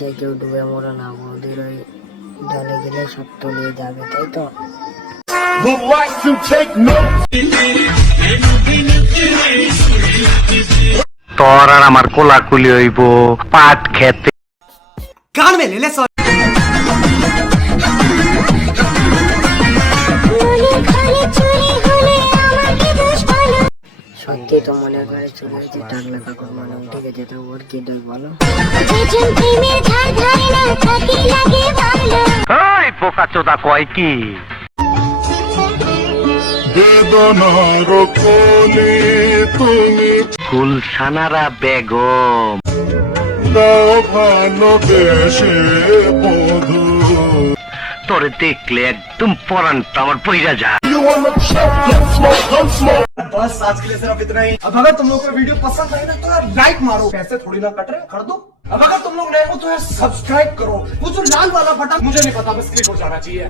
এসে কেউ ডুবে মরে না, বৌদির ওই জলে গেলে সব তলিয়ে যাবে, তাই তো? Would like to take notes. তোর আর আমার কোলাকুলি হইব পাট খেতে। कान में ले ले सॉरी। সত্যি তো মনে করে চলে যাচ্ছে টাকলা কাকুর মনে উঠে গেছে, তো ওর কি দোষ বলো? ওই বোকা চোদা কয় কি বেদনার কোলে তুমি গুলশানারা বেগম দাও ভালোবেসে বধু। তোরে দেখলে একদম পরানটা আমার পইরা যা। You wanna choke, get smoke, don't smoke. बस आज के लिए सिर्फ इतना ही। अब अगर तुम लोग को वीडियो पसंद आई ना तो यार लाइक मारो, पैसे थोड़ी ना कट रहे, कर दो। अब अगर तुम लोग नए हो तो यार सब्सक्राइब करो, वो जो लाल वाला बटन मुझे नहीं पता, बस क्लिक हो जाना चाहिए।